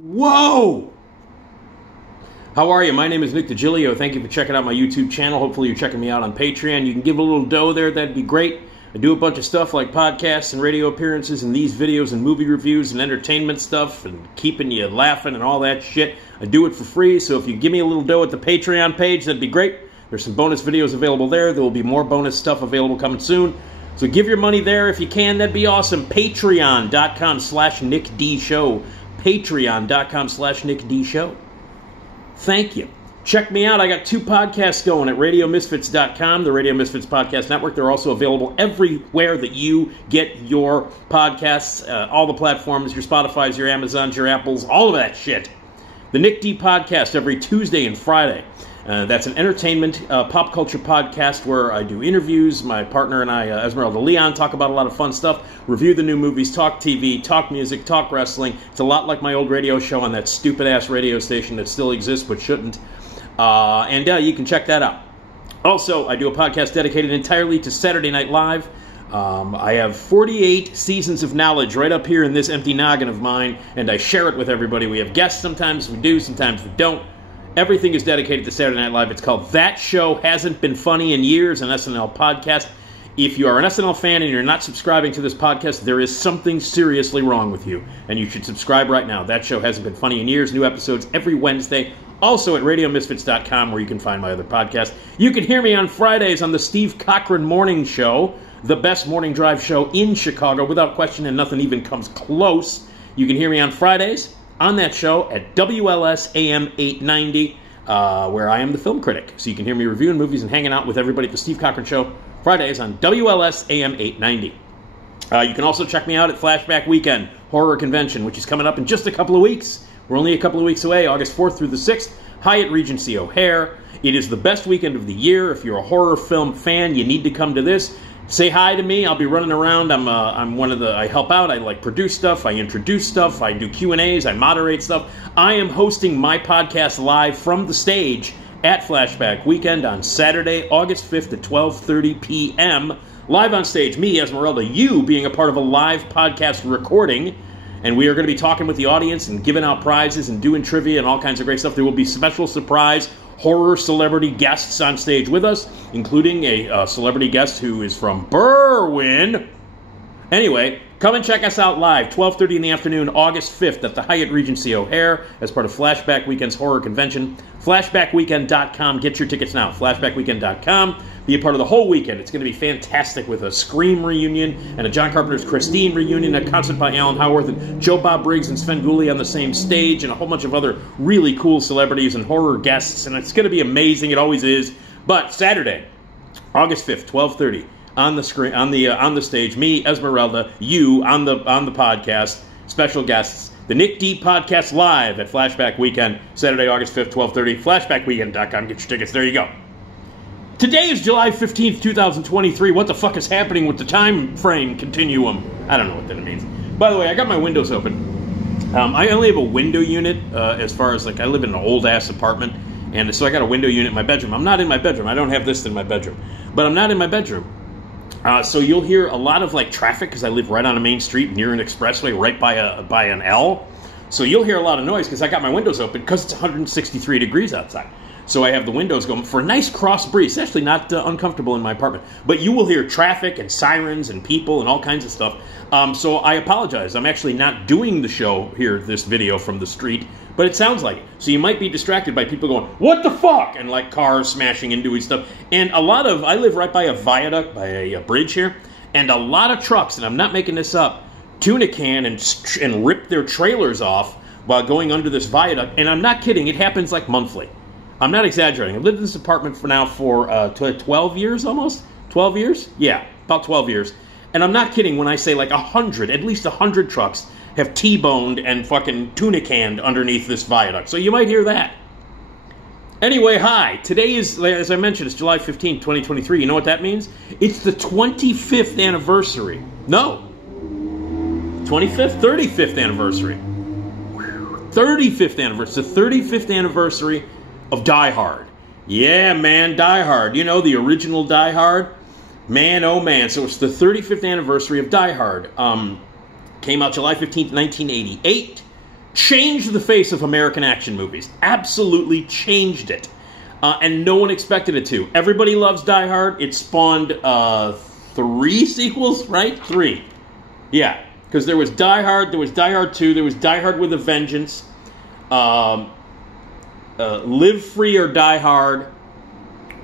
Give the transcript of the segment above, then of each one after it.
Whoa! How are you? My name is Nick Digilio. Thank you for checking out my YouTube channel. Hopefully you're checking me out on Patreon. You can give a little dough there. That'd be great. I do a bunch of stuff like podcasts and radio appearances and these videos and movie reviews and entertainment stuff and keeping you laughing and all that shit. I do it for free, so if you give me a little dough at the Patreon page, that'd be great. There's some bonus videos available there. There will be more bonus stuff available coming soon. So give your money there if you can. That'd be awesome. Patreon.com/NickDShow. Patreon.com/NickDShow. Thank you. Check me out. I got 2 podcasts going at RadioMisfits.com, the Radio Misfits Podcast Network. They're also available everywhere that you get your podcasts, all the platforms, your Spotifys, your Amazons, your Apples, all of that shit. The Nick D Podcast every Tuesday and Friday. That's an entertainment, pop culture podcast where I do interviews. My partner and I, Esmeralda Leon, talk about a lot of fun stuff, review the new movies, talk TV, talk music, talk wrestling. It's a lot like my old radio show on that stupid-ass radio station that still exists but shouldn't. And you can check that out. Also, I do a podcast dedicated entirely to Saturday Night Live. I have 48 seasons of knowledge right up here in this empty noggin of mine, and I share it with everybody. We have guests sometimes, we do, sometimes we don't. Everything is dedicated to Saturday Night Live. It's called That Show Hasn't Been Funny in Years, an SNL podcast. If you are an SNL fan and you're not subscribing to this podcast, there is something seriously wrong with you, and you should subscribe right now. That Show Hasn't Been Funny in Years. New episodes every Wednesday. Also at RadioMisfits.com, where you can find my other podcasts. You can hear me on Fridays on the Steve Cochran Morning Show, the best morning drive show in Chicago, without question, and nothing even comes close. You can hear me on Fridays on that show at WLS AM 890, where I am the film critic. So you can hear me reviewing movies and hanging out with everybody at the Steve Cochran Show, Fridays on WLS AM 890. You can also check me out at Flashback Weekend Horror Convention, which is coming up in just a couple of weeks. We're only a couple of weeks away, August 4th through the 6th, Hyatt Regency O'Hare. It is the best weekend of the year. If you're a horror film fan, you need to come to this. Say hi to me. I'll be running around. I'm one of the. I help out. I produce stuff. I introduce stuff. I do Q&As. I moderate stuff. I am hosting my podcast live from the stage at Flashback Weekend on Saturday, August 5th at 12:30 p.m. Live on stage, me, Esmeralda, you being a part of a live podcast recording. And we are going to be talking with the audience and giving out prizes and doing trivia and all kinds of great stuff. There will be special surprise horror celebrity guests on stage with us, including a celebrity guest who is from Berwyn. Anyway, come and check us out live, 12:30 in the afternoon, August 5th at the Hyatt Regency O'Hare as part of Flashback Weekend's horror convention. Flashbackweekend.com. Get your tickets now. Flashbackweekend.com. Be a part of the whole weekend. It's going to be fantastic with a Scream reunion and a John Carpenter's Christine reunion, a concert by Alan Howarth and Joe Bob Briggs and Sven Gulli on the same stage, and a whole bunch of other really cool celebrities and horror guests. And it's going to be amazing. It always is. But Saturday, August 5th, 12:30 on the screen, on the stage. Me, Esmeralda, you on the podcast. Special guests. The Nick D Podcast live at Flashback Weekend, Saturday, August 5th, 12:30. Flashbackweekend.com. Get your tickets. There you go. Today is July 15th, 2023. What the fuck is happening with the time frame continuum? I don't know what that means. By the way, I got my windows open. I only have a window unit as far as, I live in an old-ass apartment, and so I got a window unit in my bedroom. I'm not in my bedroom. I don't have this in my bedroom. But I'm not in my bedroom. So you'll hear a lot of, traffic, because I live right on a main street near an expressway right by an L. So you'll hear a lot of noise because I got my windows open because it's 163 degrees outside. So I have the windows going for a nice cross breeze. It's actually not uncomfortable in my apartment. But you will hear traffic and sirens and people and all kinds of stuff. So I apologize. I'm actually not doing the show here, this video from the street, but it sounds like it. So you might be distracted by people going, what the fuck? And cars smashing into each stuff. And I live right by a viaduct, by a bridge here, and a lot of trucks, and I'm not making this up, tuna can and rip their trailers off while going under this viaduct. And I'm not kidding. It happens monthly. I'm not exaggerating. I've lived in this apartment for 12 years almost? 12 years? Yeah, about 12 years. And I'm not kidding when I say at least 100 trucks have T-boned and fucking tuna canned underneath this viaduct. So you might hear that. Anyway, hi. Today is, as I mentioned, it's July 15th, 2023. You know what that means? It's the 25th anniversary. No. 25th? 35th anniversary. 35th anniversary. It's the 35th anniversary of Die Hard. Yeah, man, Die Hard. You know, the original Die Hard? Man, oh man. So it's the 35th anniversary of Die Hard. Came out July 15th, 1988. changed the face of American action movies. Absolutely changed it. And no one expected it to. Everybody loves Die Hard. It spawned 3 sequels, right? 3. Yeah, because there was Die Hard, there was Die Hard 2, there was Die Hard with a Vengeance, Live Free or Die Hard,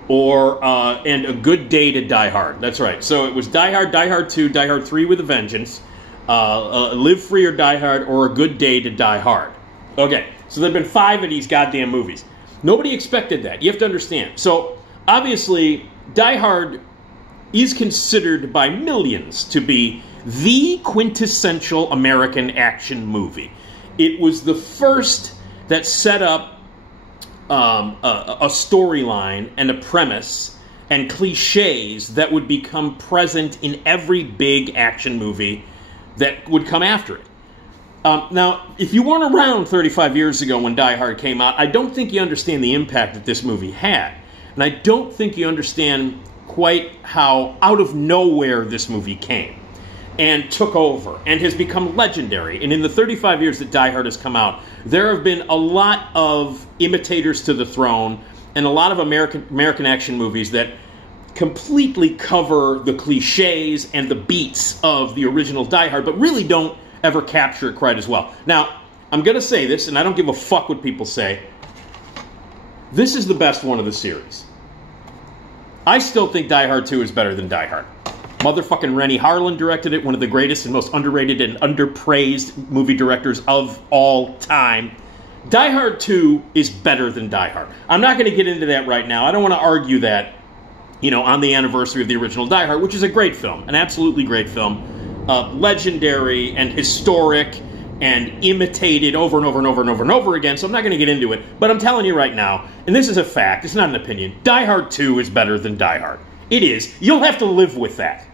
and A Good Day to Die Hard. That's right. So it was Die Hard 2, Die Hard 3 with a Vengeance, Live Free or Die Hard, or A Good Day to Die Hard. Okay, so there have been 5 of these goddamn movies. Nobody expected that. You have to understand. So, obviously, Die Hard is considered by millions to be the quintessential American action movie. It was the first that set up a storyline and a premise and cliches that would become present in every big action movie that would come after it. Now, if you weren't around 35 years ago when Die Hard came out, I don't think you understand the impact that this movie had. And I don't think you understand quite how out of nowhere this movie came and took over and has become legendary. And in the 35 years that Die Hard has come out, there have been a lot of imitators to the throne and a lot of American action movies that completely cover the cliches and the beats of the original Die Hard, but really don't ever capture it quite as well. Now, I'm going to say this, and I don't give a fuck what people say. This is the best one of the series. I still think Die Hard 2 is better than Die Hard. Motherfucking Rennie Harlan directed it, one of the greatest and most underrated and underpraised movie directors of all time. Die Hard 2 is better than Die Hard. I'm not going to get into that right now. I don't want to argue that, on the anniversary of the original Die Hard, which is a great film, an absolutely great film. Legendary and historic and imitated over and over and over and over and over again, so I'm not going to get into it. But I'm telling you right now, and this is a fact, it's not an opinion, Die Hard 2 is better than Die Hard. It is. You'll have to live with that.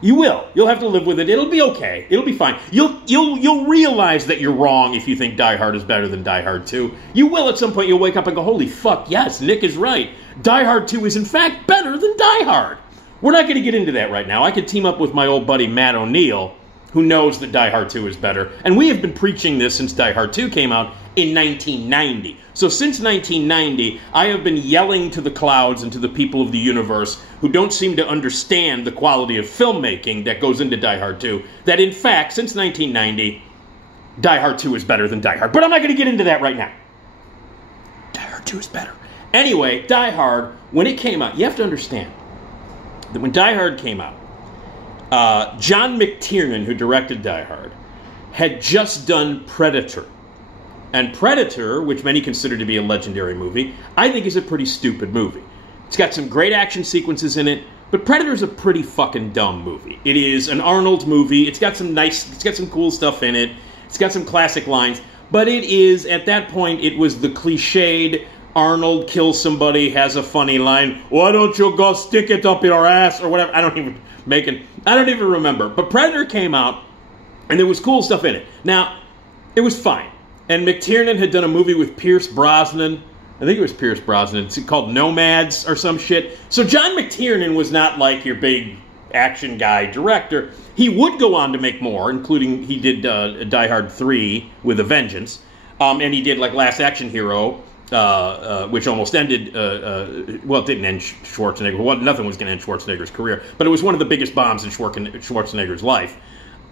You will. You'll have to live with it. It'll be okay. It'll be fine. You'll realize that you're wrong if you think Die Hard is better than Die Hard 2. You will at some point. You'll wake up and go, holy fuck, yes, Nick is right. Die Hard 2 is in fact better than Die Hard. We're not going to get into that right now. I could team up with my old buddy Matt O'Neill, who knows that Die Hard 2 is better. And we have been preaching this since Die Hard 2 came out in 1990. So since 1990, I have been yelling to the clouds and to the people of the universe who don't seem to understand the quality of filmmaking that goes into Die Hard 2, that in fact, since 1990, Die Hard 2 is better than Die Hard. But I'm not going to get into that right now. Die Hard 2 is better. Anyway, Die Hard, when it came out, you have to understand that when Die Hard came out, John McTiernan, who directed Die Hard, had just done Predator. And Predator, which many consider to be a legendary movie, I think is a pretty stupid movie. It's got some great action sequences in it, but Predator's a pretty fucking dumb movie. It is an Arnold movie. It's got some cool stuff in it. It's got some classic lines, but it is, at that point, it was the cliched Arnold kills somebody, has a funny line, why don't you go stick it up your ass, or whatever. I don't even remember. But Predator came out, and there was cool stuff in it. Now, it was fine. And McTiernan had done a movie with Pierce Brosnan. I think it was Pierce Brosnan. It's called Nomads or some shit. So John McTiernan was not like your big action guy director. He would go on to make more, including he did Die Hard 3 with a Vengeance. And he did like Last Action Hero, which almost ended, well, it didn't end Schwarzenegger. Well, nothing was going to end Schwarzenegger's career. But it was one of the biggest bombs in Schwarzenegger's life.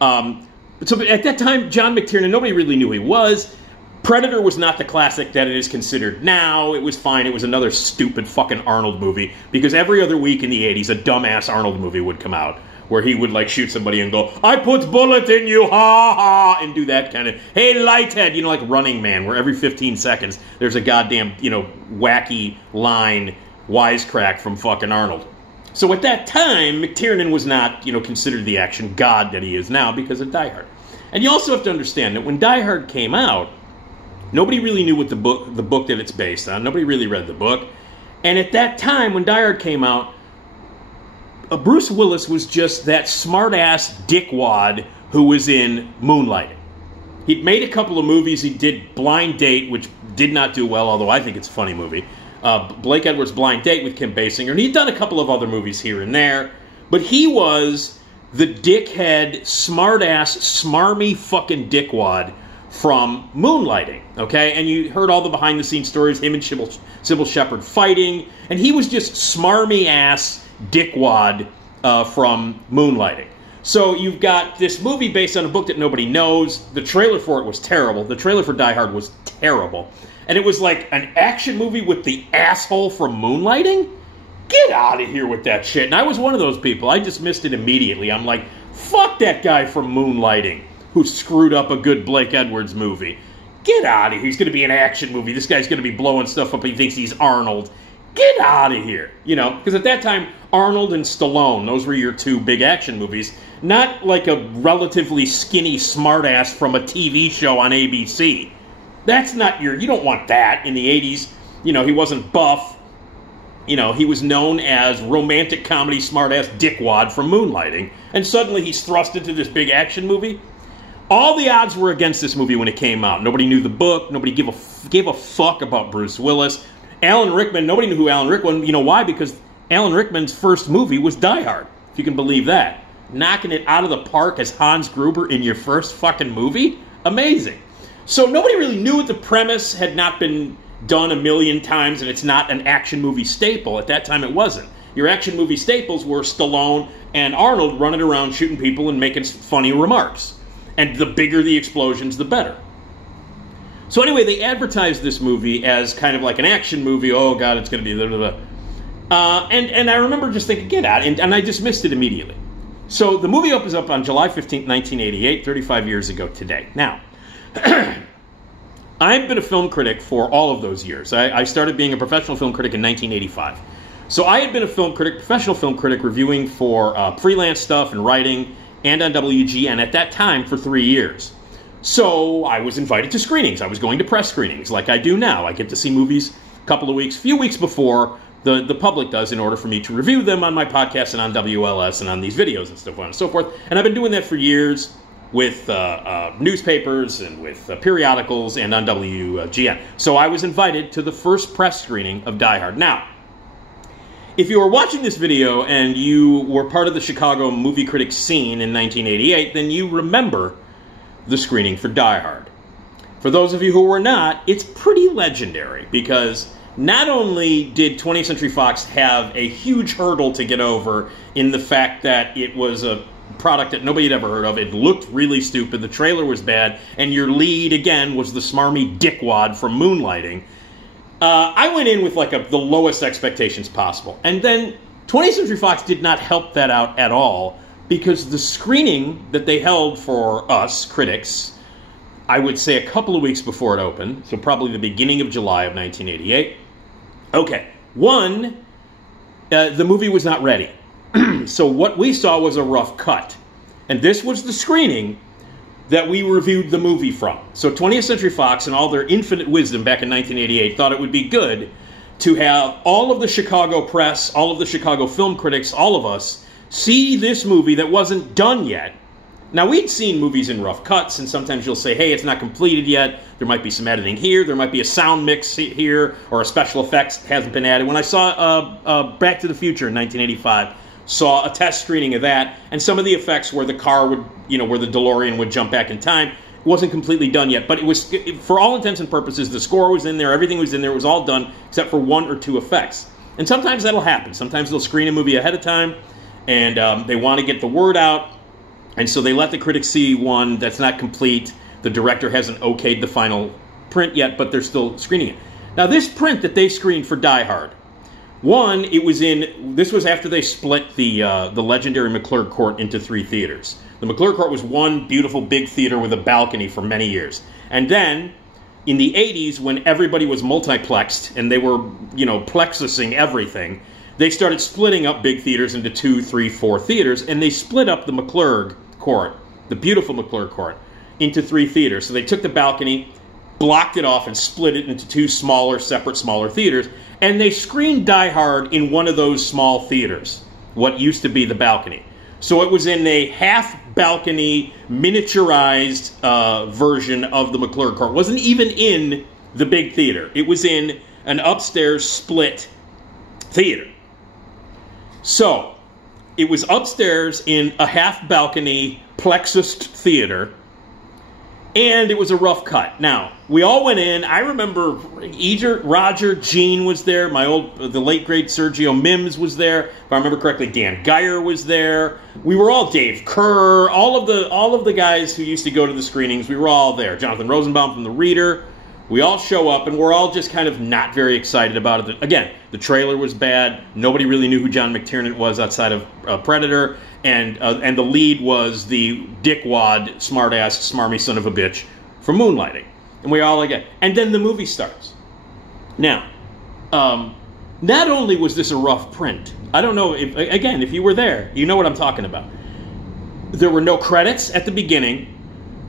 So at that time, John McTiernan, nobody really knew who he was. Predator was not the classic that it is considered now. It was fine. It was another stupid fucking Arnold movie. Because every other week in the 80s, a dumbass Arnold movie would come out. Where he would, like, shoot somebody and go, I put bullet in you, ha ha, and do that kind of, hey, lighthead, like Running Man, where every 15 seconds there's a goddamn, wacky line wisecrack from fucking Arnold. So at that time, McTiernan was not, considered the action god that he is now because of Die Hard. And you also have to understand that when Die Hard came out, nobody really knew what the book that it's based on. Nobody really read the book. And at that time, when Die Hard came out, Bruce Willis was just that smart-ass dickwad who was in Moonlighting. He'd made a couple of movies. He did Blind Date, which did not do well, although I think it's a funny movie. Blake Edwards' Blind Date with Kim Basinger. And he'd done a couple of other movies here and there. But he was the dickhead, smart-ass, smarmy fucking dickwad from Moonlighting, okay? And you heard all the behind-the-scenes stories, him and Sybil Shepherd fighting, and he was just smarmy-ass dickwad from Moonlighting. So you've got this movie based on a book that nobody knows. The trailer for it was terrible. The trailer for Die Hard was terrible. And it was like an action movie with the asshole from Moonlighting? Get out of here with that shit. And I was one of those people. I dismissed it immediately. I'm like, fuck that guy from Moonlighting who screwed up a good Blake Edwards movie. Get out of here. He's going to be an action movie. This guy's going to be blowing stuff up. He thinks he's Arnold. Get out of here. You know, because at that time, Arnold and Stallone, those were your two big action movies. Not like a relatively skinny smartass from a TV show on ABC. That's not you don't want that in the 80s. You know, he wasn't buff. You know, he was known as romantic comedy smartass dickwad from Moonlighting. And suddenly he's thrust into this big action movie. All the odds were against this movie when it came out. Nobody knew the book. Nobody gave a fuck about Bruce Willis. Alan Rickman, nobody knew who Alan Rickman was. You know why? Because Alan Rickman's first movie was Die Hard, if you can believe that. Knocking it out of the park as Hans Gruber in your first fucking movie? Amazing. So nobody really knew it. The premise had not been done a million times, and it's not an action movie staple. At that time, it wasn't. Your action movie staples were Stallone and Arnold running around shooting people and making funny remarks. And the bigger the explosions, the better. So anyway, they advertised this movie as kind of like an action movie. Oh, God, it's going to be blah, blah, blah. And I remember just thinking, get out. And I dismissed it immediately. So the movie opens up on July 15th, 1988, 35 years ago today. Now, I've been a film critic for all of those years. I started being a professional film critic in 1985. So I had been a film critic, professional film critic, reviewing for freelance stuff and writing and on WGN at that time for 3 years. So I was invited to screenings. I was going to press screenings like I do now. I get to see movies a few weeks before the public does in order for me to review them on my podcast and on WLS and on these videos and so on and so forth. And I've been doing that for years with newspapers and with periodicals and on WGN. So I was invited to the first press screening of Die Hard. Now, if you were watching this video and you were part of the Chicago movie critic scene in 1988, then you remember the screening for Die Hard. For those of you who were not, it's pretty legendary because not only did 20th Century Fox have a huge hurdle to get over in the fact that it was a product that nobody had ever heard of, it looked really stupid, the trailer was bad, and your lead, again, was the smarmy dickwad from Moonlighting. I went in with like the lowest expectations possible. And then 20th Century Fox did not help that out at all because the screening that they held for us, critics, I would say a couple of weeks before it opened, so probably the beginning of July of 1988. Okay, one, the movie was not ready. So what we saw was a rough cut. And this was the screening that we reviewed the movie from. So 20th Century Fox, in all their infinite wisdom back in 1988, thought it would be good to have all of the Chicago press, all of the Chicago film critics, all of us, see this movie that wasn't done yet. Now, we'd seen movies in rough cuts, and sometimes you'll say, hey, it's not completed yet. There might be some editing here. There might be a sound mix here, or a special effects hasn't been added. When I saw Back to the Future in 1985, saw a test screening of that, and some of the effects where the car would, where the DeLorean would jump back in time, wasn't completely done yet. But it was, for all intents and purposes, the score was in there, everything was in there, it was all done, except for one or two effects. And sometimes that'll happen. Sometimes they'll screen a movie ahead of time, and they want to get the word out, and so they let the critics see one that's not complete. The director hasn't okayed the final print yet, but they're still screening it. Now, this print that they screened for Die Hard, one, this was after they split the legendary McClurg Court into 3 theaters. The McClurg Court was one beautiful big theater with a balcony for many years. And then, in the 80s, when everybody was multiplexed and they were, plexusing everything, they started splitting up big theaters into 2, 3, 4 theaters, and they split up the McClurg Court, the beautiful McClurg Court, into 3 theaters. So they took the balcony, blocked it off, and split it into 2 separate smaller theaters, and they screened Die Hard in one of those small theaters, what used to be the balcony. So it was in a half-balcony, miniaturized version of the McClurg Court. It wasn't even in the big theater. It was in an upstairs split theater. So, it was upstairs in a half-balcony, plexused theater, And it was a rough cut. Now, we all went in. I remember Roger, Gene was there. The late great Sergio Mims was there. If I remember correctly, Dan Geyer was there. We were all Dave Kerr, all of the guys who used to go to the screenings. We were all there. Jonathan Rosenbaum from The Reader. We all show up, and we're all just kind of not very excited about it. Again, the trailer was bad. Nobody really knew who John McTiernan was outside of Predator, and the lead was the dickwad, smartass, smarmy son of a bitch from Moonlighting. And we all like it. And then the movie starts. Now, not only was this a rough print, I don't know, if you were there, you know what I'm talking about. There were no credits at the beginning.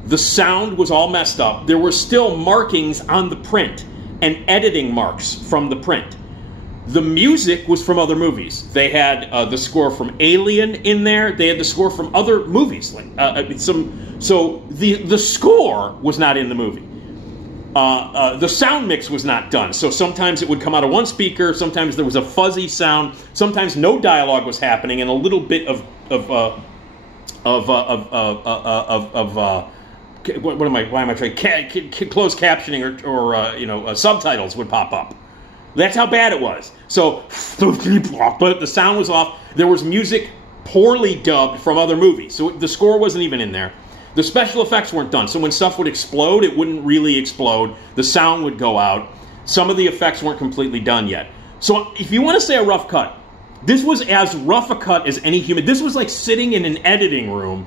The sound was all messed up. There were still markings on the print and editing marks from the print. The music was from other movies. They had the score from Alien in there. They had the score from other movies. So the score was not in the movie. The sound mix was not done. So sometimes it would come out of one speaker. Sometimes there was a fuzzy sound. Sometimes no dialogue was happening, and a little bit of why am I trying? Closed captioning or subtitles would pop up. That's how bad it was. So, but the sound was off. There was music poorly dubbed from other movies. So the score wasn't even in there. The special effects weren't done. So when stuff would explode, it wouldn't really explode. The sound would go out. Some of the effects weren't completely done yet. So if you want to say a rough cut, this was as rough a cut as any human. This was like sitting in an editing room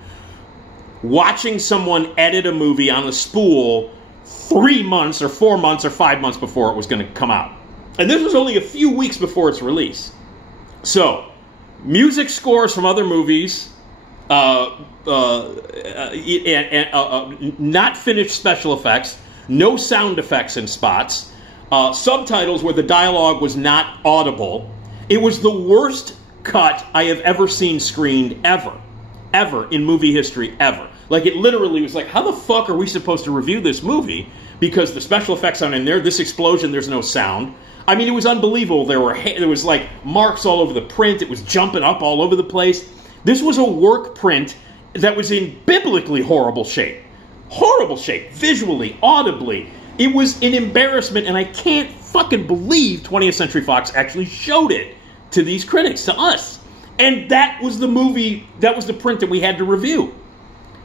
watching someone edit a movie on a spool 3 months or 4 months or 5 months before it was going to come out. And this was only a few weeks before its release. So, music scores from other movies, not finished special effects, no sound effects in spots, subtitles where the dialogue was not audible. It was the worst cut I have ever seen screened ever in movie history, ever. Like, it literally was like, how the fuck are we supposed to review this movie? Because the special effects aren't in there, this explosion, there's no sound. I mean, it was unbelievable. There was like marks all over the print. It was jumping up all over the place. This was a work print that was in biblically horrible shape. Horrible shape, visually, audibly. It was an embarrassment, and I can't fucking believe 20th Century Fox actually showed it to these critics, to us. And that was the movie, that was the print that we had to review.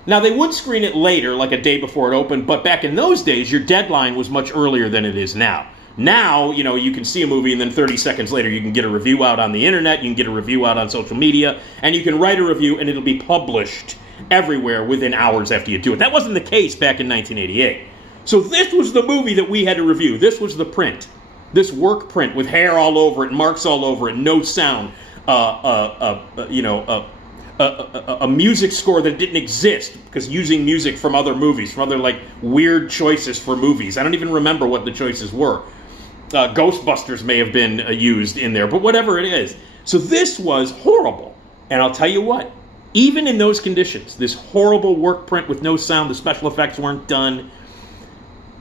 Now, they would screen it later, like a day before it opened, but back in those days, your deadline was much earlier than it is now. Now, you can see a movie and then 30 seconds later you can get a review out on the internet, you can get a review out on social media, and you can write a review and it'll be published everywhere within hours after you do it. That wasn't the case back in 1988. So this was the movie that we had to review. This was the print. This work print with hair all over it, marks all over it, no sound. A music score that didn't exist because using music from other movies, from other like weird choices for movies. I don't even remember what the choices were. Ghostbusters may have been used in there, but whatever it is. So this was horrible. And I'll tell you what, even in those conditions, this horrible work print with no sound, the special effects weren't done,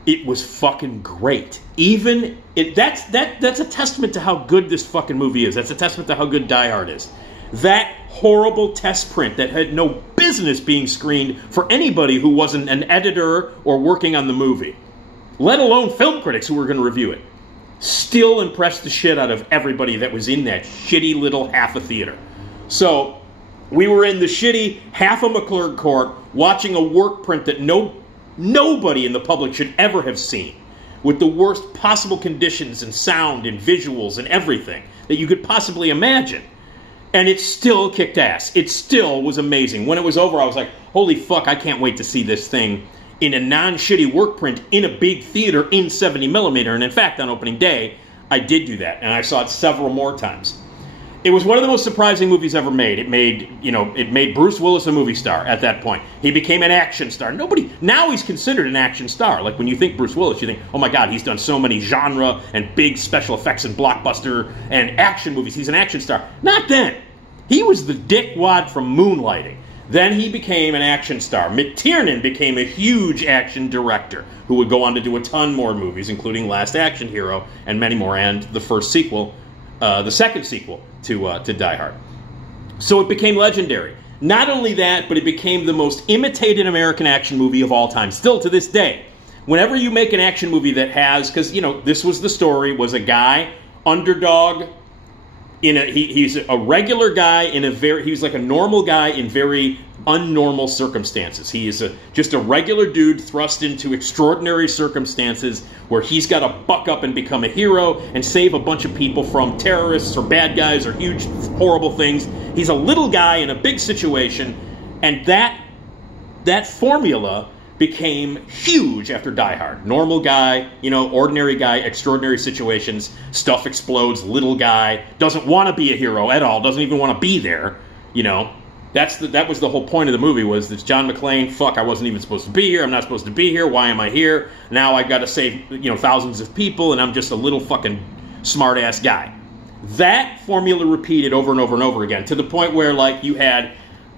it was fucking great. That's a testament to how good this fucking movie is. That's a testament to how good Die Hard is. That horrible test print that had no business being screened for anybody who wasn't an editor or working on the movie, let alone film critics who were going to review it, still impressed the shit out of everybody that was in that shitty little half a theater. So we were in the shitty half a McClurg court watching a work print that nobody in the public should ever have seen, with the worst possible conditions and sound and visuals and everything that you could possibly imagine. And it still kicked ass. It still was amazing. When it was over, I was like, holy fuck, I can't wait to see this thing in a non-shitty work print in a big theater in 70mm. And in fact, on opening day, I did do that. And I saw it several more times. It was one of the most surprising movies ever made. It made Bruce Willis a movie star at that point. He became an action star. Now he's considered an action star. Like when you think Bruce Willis, you think, oh my God, he's done so many genre and big special effects and blockbuster and action movies. He's an action star. Not then. He was the dickwad from Moonlighting. Then he became an action star. McTiernan became a huge action director who would go on to do a ton more movies, including Last Action Hero and many more, and the second sequel to Die Hard. So it became legendary. Not only that, but it became the most imitated American action movie of all time, still to this day. Whenever you make an action movie that has, because, you know, this was the story, was a guy, underdog, he's a regular guy he's like a normal guy in very unnormal circumstances. He is just a regular dude thrust into extraordinary circumstances where he's got to buck up and become a hero and save a bunch of people from terrorists or bad guys or huge, horrible things. He's a little guy in a big situation, and that formula became huge after Die Hard. Normal guy, you know, ordinary guy, extraordinary situations, stuff explodes, little guy, doesn't want to be a hero at all, doesn't even want to be there, you know. That was the whole point of the movie, was this John McClane, fuck, I wasn't even supposed to be here, I'm not supposed to be here, why am I here? Now I've got to save, you know, thousands of people, and I'm just a little fucking smart-ass guy. That formula repeated over and over and over again, to the point where, like, you had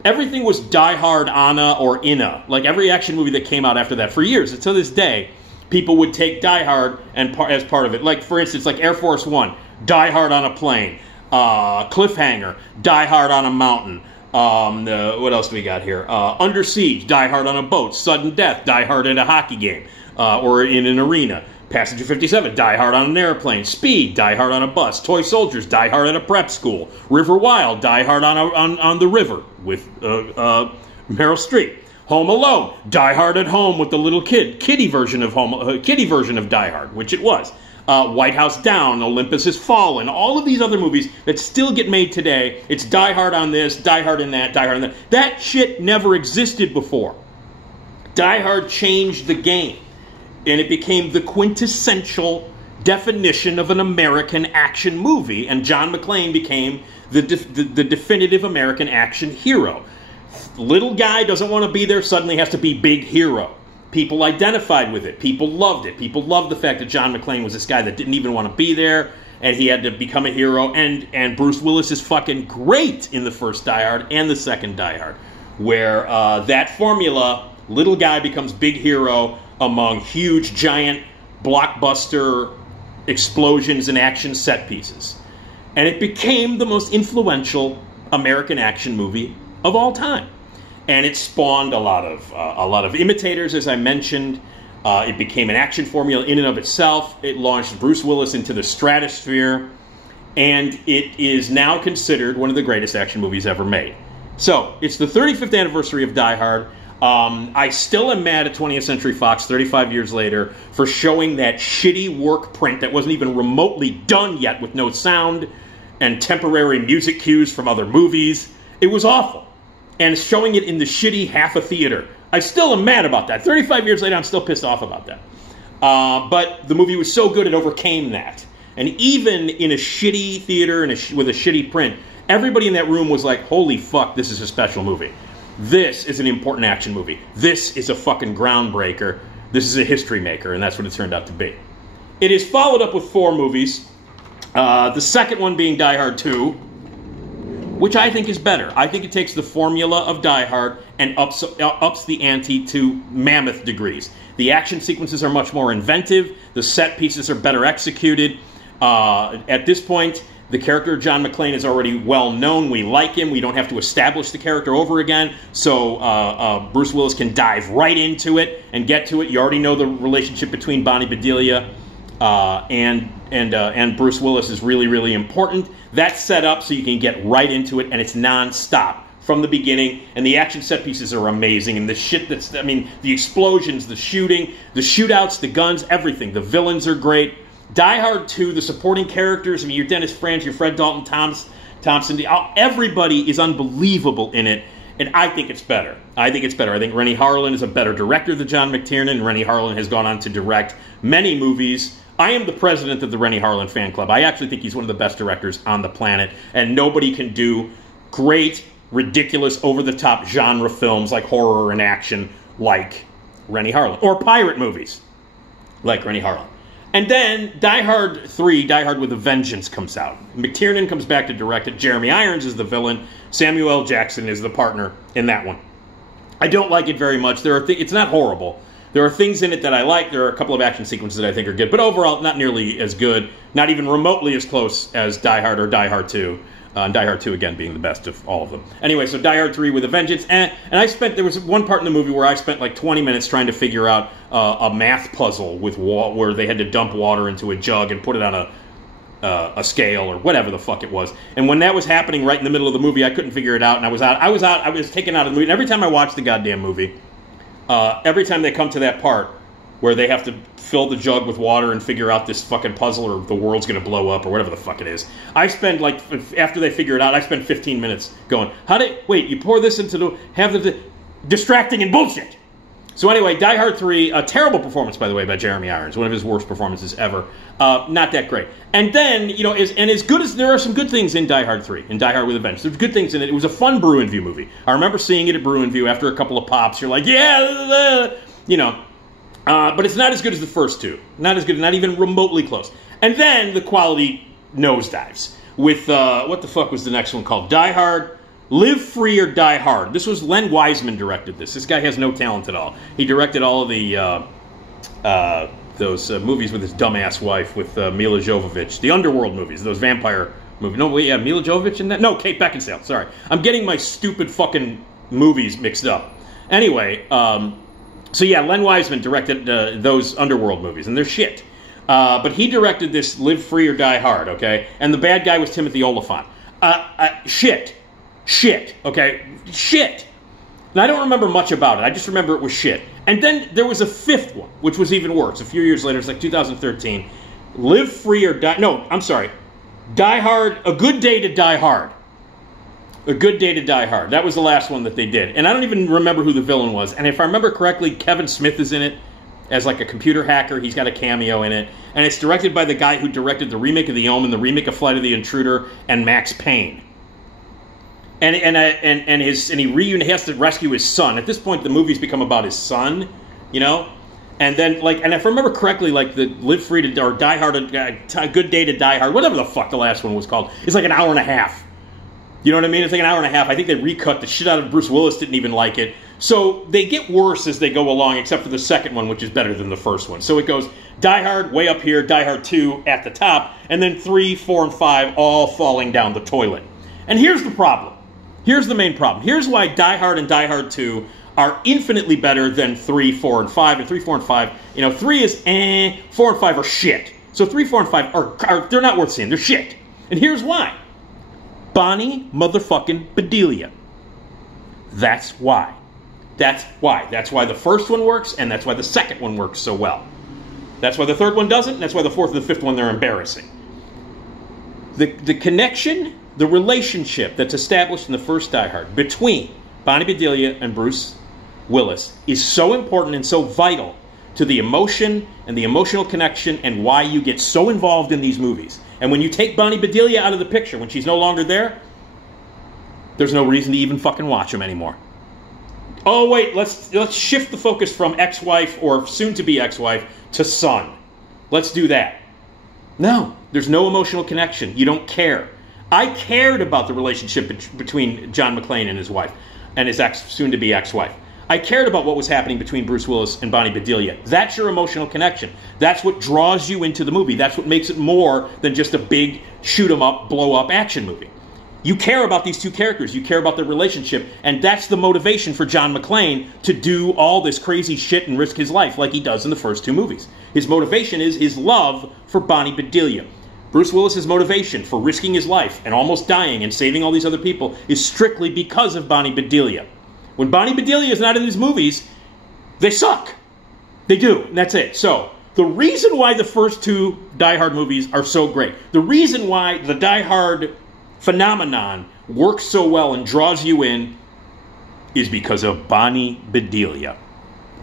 everything was Die Hard, Anna, or Inna. Like, every action movie that came out after that for years. And to this day, people would take Die Hard as part of it. Like, for instance, like Air Force One, Die Hard on a plane. Cliffhanger, Die Hard on a mountain. What else do we got here? Under Siege, Die Hard on a boat. Sudden Death, Die Hard in a hockey game. Or in an arena. Passenger 57, Die Hard on an airplane. Speed, Die Hard on a bus. Toy Soldiers, Die Hard at a prep school. River Wild, Die Hard on the river with Meryl Streep. Home Alone, Die Hard at home with the little kiddie version of Die Hard, which it was. White House Down, Olympus Has Fallen, all of these other movies that still get made today. It's Die Hard on this, Die Hard in that, Die Hard in that. That shit never existed before. Die Hard changed the game. And it became the quintessential definition of an American action movie, and John McClane became the definitive American action hero. Little guy doesn't want to be there, suddenly has to be big hero. People identified with it. People loved it. People loved the fact that John McClane was this guy that didn't even want to be there, and he had to become a hero. And Bruce Willis is fucking great in the first Die Hard and the second Die Hard, where that formula, little guy becomes big hero, among huge, giant, blockbuster explosions and action set pieces. And it became the most influential American action movie of all time. And it spawned a lot of imitators, as I mentioned. It became an action formula in and of itself. It launched Bruce Willis into the stratosphere. And it is now considered one of the greatest action movies ever made. So, it's the 35th anniversary of Die Hard. I still am mad at 20th Century Fox 35 years later for showing that shitty work print that wasn't even remotely done yet, with no sound and temporary music cues from other movies. It was awful. And showing it in the shitty half a theater. I still am mad about that. 35 years later, I'm still pissed off about that. But the movie was so good, it overcame that. And even in a shitty theater and with a shitty print, everybody in that room was like, holy fuck, this is a special movie. This is an important action movie. This is a fucking groundbreaker. This is a history maker, and that's what it turned out to be. It is followed up with 4 movies. The second one being Die Hard 2, which I think is better. I think it takes the formula of Die Hard and ups the ante to mammoth degrees. The action sequences are much more inventive. The set pieces are better executed. At this point, the character of John McClane is already well known. We like him. We don't have to establish the character over again. So Bruce Willis can dive right into it and get to it. You already know the relationship between Bonnie Bedelia and Bruce Willis is really, really important. That's set up so you can get right into it, and it's non-stop from the beginning. And the action set pieces are amazing. And the shit the explosions, the shooting, the shootouts, the guns, everything. The villains are great. Die Hard 2, the supporting characters, your Dennis Franz, your Fred Dalton Thompson, everybody is unbelievable in it, and I think it's better. I think Rennie Harlin is a better director than John McTiernan, and Rennie Harlin has gone on to direct many movies. I am the president of the Rennie Harlin fan club. I actually think he's one of the best directors on the planet, and nobody can do great, ridiculous, over-the-top genre films like horror and action like Rennie Harlin, or pirate movies like Rennie Harlin. And then Die Hard 3, Die Hard with a Vengeance, comes out. McTiernan comes back to direct it. Jeremy Irons is the villain. Samuel L. Jackson is the partner in that one. I don't like it very much. It's not horrible. There are things in it that I like. There are a couple of action sequences that I think are good. But overall, not nearly as good. Not even remotely as close as Die Hard or Die Hard 2. And Die Hard 2, again, being the best of all of them. Anyway, so Die Hard 3 with a vengeance. And there was one part in the movie where I spent like 20 minutes trying to figure out a math puzzle with where they had to dump water into a jug and put it on a scale or whatever the fuck it was. And when that was happening right in the middle of the movie, I couldn't figure it out, and I was taken out of the movie. And every time I watch the goddamn movie, every time they come to that part where they have to fill the jug with water and figure out this fucking puzzle or the world's going to blow up or whatever the fuck it is, I spend, like, after they figure it out, I spend 15 minutes going, wait, you pour this into distracting and bullshit. So anyway, Die Hard 3, a terrible performance, by the way, by Jeremy Irons. One of his worst performances ever. Not that great. And then, as good as there are some good things in Die Hard 3, in Die Hard with a Vengeance, there's good things in it. It was a fun Bruin View movie. I remember seeing it at Bruin View after a couple of pops. You're like, yeah, but it's not as good as the first two. Not as good, not even remotely close. And then the quality nosedives with, what the fuck was the next one called? Die Hard, Live Free or Die Hard. This was Len Wiseman directed this. This guy has no talent at all. He directed all of the those movies with his dumbass wife with Mila Jovovich, the Underworld movies, those vampire movies. No, wait, yeah, Mila Jovovich in that? No, Kate Beckinsale. Sorry, I'm getting my stupid fucking movies mixed up. Anyway, so yeah, Len Wiseman directed those Underworld movies, and they're shit. But he directed this Live Free or Die Hard, okay? And the bad guy was Timothy Olyphant. Shit, okay? Shit. And I don't remember much about it. I just remember it was shit. And then there was a fifth one, which was even worse. A few years later, it's like 2013. Live Free or Die... No, I'm sorry. Die Hard... A Good Day to Die Hard. A Good Day to Die Hard. That was the last one that they did. And I don't even remember who the villain was. And if I remember correctly, Kevin Smith is in it as like a computer hacker. He's got a cameo in it. And it's directed by the guy who directed the remake of The Omen, the remake of Flight of the Intruder, and Max Payne. And he has to rescue his son. At this point, the movie's become about his son, And then, and if I remember correctly, like the Live Free to or Die Hard, A Good Day to Die Hard, whatever the fuck the last one was called, it's like an hour and a half. You know what I mean? It's like an hour and a half. I think they recut the shit out of Bruce Willis. Didn't even like it. So they get worse as they go along, except for the second one, which is better than the first one. So it goes Die Hard way up here, Die Hard 2 at the top, and then 3, 4, and 5 all falling down the toilet. And here's the problem. Here's the main problem. Here's why Die Hard and Die Hard 2 are infinitely better than 3, 4, and 5. And 3, 4, and 5, 3 is 4 and 5 are shit. So 3, 4, and 5 are they're not worth seeing. They're shit. And here's why. Bonnie motherfucking Bedelia. That's why. That's why. That's why the first one works, and that's why the second one works so well. That's why the third one doesn't, and that's why the fourth and the fifth one, they're embarrassing. The connection, the relationship that's established in the first Die Hard between Bonnie Bedelia and Bruce Willis is so important and so vital to the emotion and the emotional connection and why you get so involved in these movies. And when you take Bonnie Bedelia out of the picture, when she's no longer there, there's no reason to even fucking watch them anymore. Oh, wait, let's shift the focus from ex-wife or soon-to-be ex-wife to son. Let's do that. No, there's no emotional connection. You don't care. I cared about the relationship between John McClane and his wife, and his soon-to-be ex-wife. I cared about what was happening between Bruce Willis and Bonnie Bedelia. That's your emotional connection. That's what draws you into the movie. That's what makes it more than just a big shoot-'em-up, blow-up action movie. You care about these two characters. You care about their relationship, and that's the motivation for John McClane to do all this crazy shit and risk his life like he does in the first two movies. His motivation is his love for Bonnie Bedelia. Bruce Willis's motivation for risking his life and almost dying and saving all these other people is strictly because of Bonnie Bedelia. When Bonnie Bedelia is not in these movies, they suck. They do, and that's it. So, the reason why the first two Die Hard movies are so great, the reason why the Die Hard phenomenon works so well and draws you in is because of Bonnie Bedelia.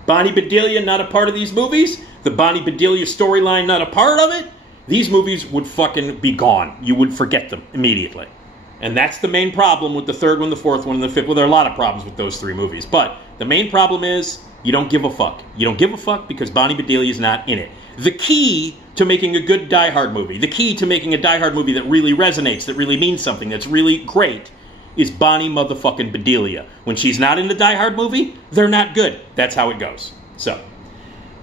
Bonnie Bedelia not a part of these movies, the Bonnie Bedelia storyline not a part of it, these movies would fucking be gone. You would forget them immediately. And that's the main problem with the third one, the fourth one, and the fifth. Well, there are a lot of problems with those three movies. But the main problem is you don't give a fuck. You don't give a fuck because Bonnie Bedelia is not in it. The key to making a good Die Hard movie, the key to making a Die Hard movie that really resonates, that really means something, that's really great, is Bonnie motherfucking Bedelia. When she's not in the Die Hard movie, they're not good. That's how it goes. So,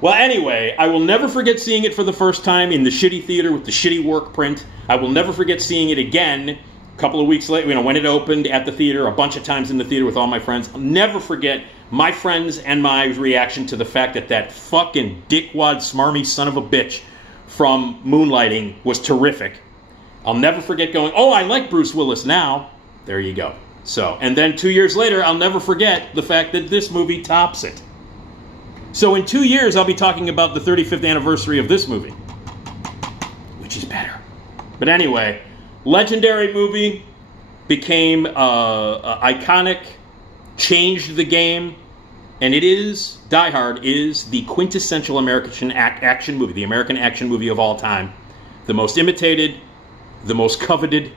well, anyway, I will never forget seeing it for the first time in the shitty theater with the shitty work print. I will never forget seeing it again A couple of weeks later, when it opened at the theater, a bunch of times in the theater with all my friends, I'll never forget my friends and my reaction to the fact that fucking dickwad smarmy son of a bitch from Moonlighting was terrific. I'll never forget going, oh, I like Bruce Willis now. There you go. So, and then 2 years later, I'll never forget the fact that this movie tops it. So in 2 years, I'll be talking about the 35th anniversary of this movie, which is better. But anyway, legendary movie, became iconic, changed the game, and it is, Die Hard is the quintessential American action movie, the American action movie of all time. The most imitated, the most coveted,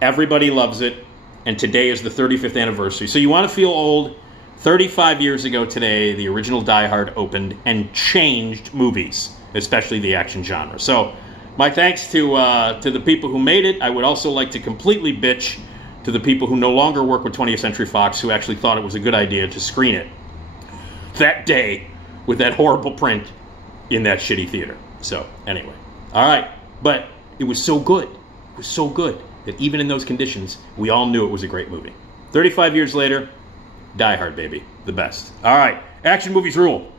everybody loves it, and today is the 35th anniversary. So you want to feel old, 35 years ago today, the original Die Hard opened and changed movies, especially the action genre. So my thanks to the people who made it. I would also like to completely bitch to the people who no longer work with 20th Century Fox, who actually thought it was a good idea to screen it that day with that horrible print in that shitty theater. So anyway, all right, but it was so good. It was so good that even in those conditions, we all knew it was a great movie. 35 years later, Die Hard, baby. The best. All right, action movies rule.